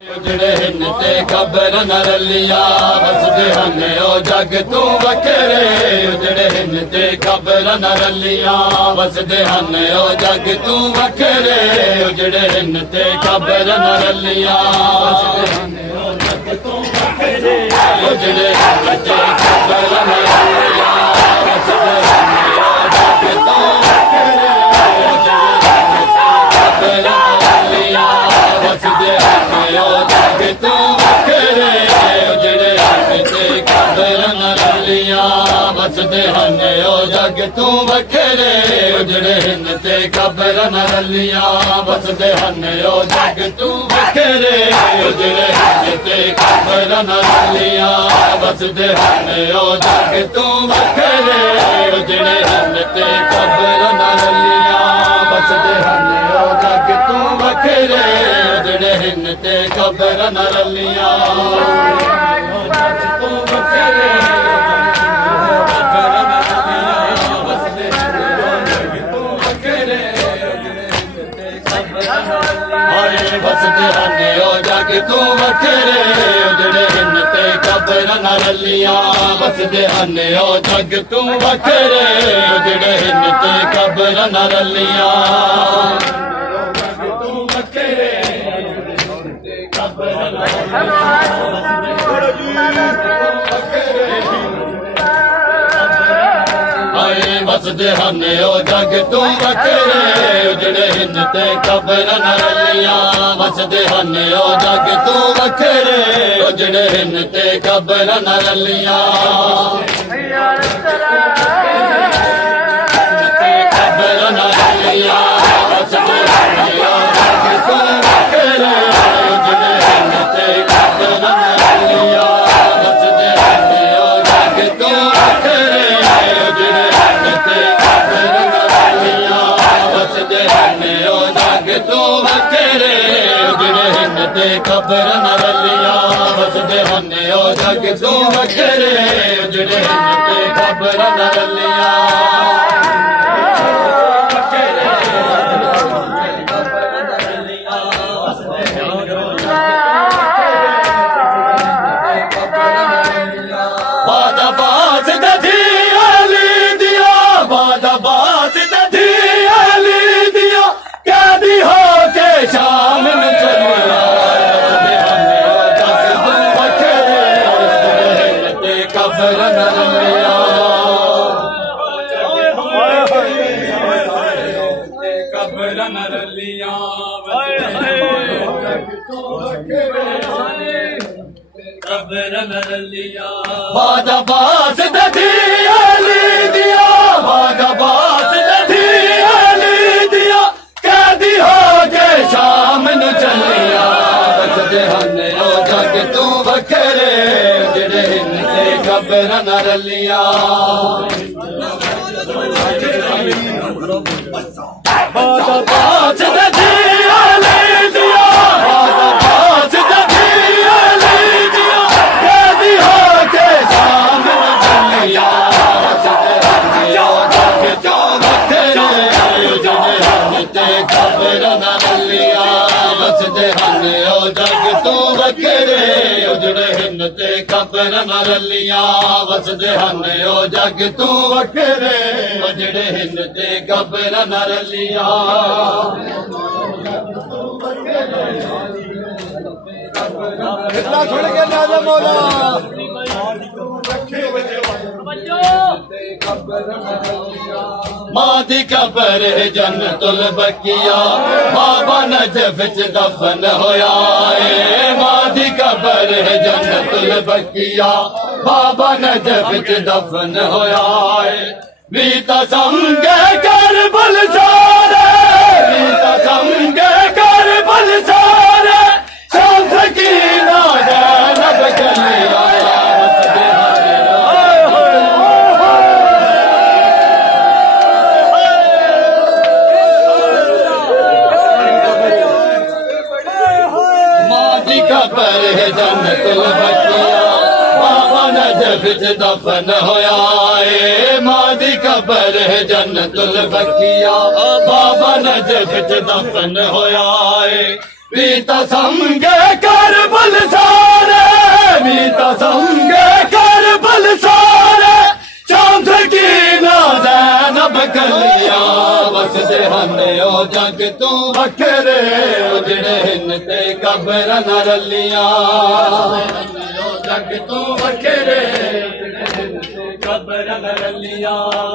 उजड़े हिन ते खबर न रलिया वसदे हन ओ जग तू वखरे। उजड़े हिन ते खबर न रलिया वसदे हन ओ जग तू वखरे। उजड़े हिन ते खबर न रलिया वसदे हन ओ जग तू वखरे। उजड़े हिन ते खबर न रलिया वसदे हन ओ जग तू वखरे। उजड़े हिन ते खबर न रलिया वसदे हन ओ जग तू वखरे। उजड़े हिन ते खबर न रलिया वसदे हन ओ जग तू वखरे। उजड़े हिन ते खबर न रलिया वसदे हन ओ जग तू वखरे। उजड़े हिन ते खबर न रलिया वसदे हन ओ जग तू वखरे। उजड़े हिन ते खबर न रलिया वसदे हन ओ जग तू वखरे। उजड़े हिन ते खबर न रलिया वसदे हन ओ जग तू वखरे। उजड़े हिन ते खबर न रलिया वसदे हन ओ जग तू वखरे। उजड़े हिन ते खबर न रलिया वसदे हन ओ जग तू वखरे। उजड़े हिन ते खबर न रलिया खबर न रलिया वसदे हन ओ जग तू वखरे। उजड़े हिन ते खबर न रलिया वसदे हन ओ जग तू वखरे। उजड़े हिन ते खबर न रलिया वसदे हन ओ जग तू वखरे। उजड़े हिन ते खबर न रलिया वसदे हन ओ जग तू वखरे। उजड़े हिन ते खबर न रलिया बादाबास दधी अली दिया बादाबास दधी अली दिया कैदी हो के शाम न चलिया। वसदे हन ओ जग तू वखरे। उजड़े हिन ते खबर न रलिया बादाबास दधी अली दिया बादाबास दधी अली दिया कैदी हो के शाम न चलिया। वसदे हन ओ जग तू वखरे। उजड़े हिन ते खबर न रलिया वसदे हन ओ जग तू वखरे। उजड़े हिन ते खबर न रलिया वसदे हन ओ जग तू वखरे। उजड़े हिन ते खबर न रलिया छोड़ के नाज़ मौला मां दी खबर है जन्नतुल बकिया बाबा नजफ च दफन होया है। मां दी खबर है जन्नतुल बकिया बाबा नजफ च दफन होया है। वीता समझे करबल सारे वीता समझे करबल सारे शम्स की नाज़ चलिया। खबर है जन्नतुल बकिया बाबा नजफ च दफन होया है। मां दी खबर है जन्नतुल बकिया बाबा नजफ च दफन होया है। वीता समझे कर ओ जग तू वखरे जिहड़े हिन ते कबर न रलियां जग तू वखरे कबर न रलियां।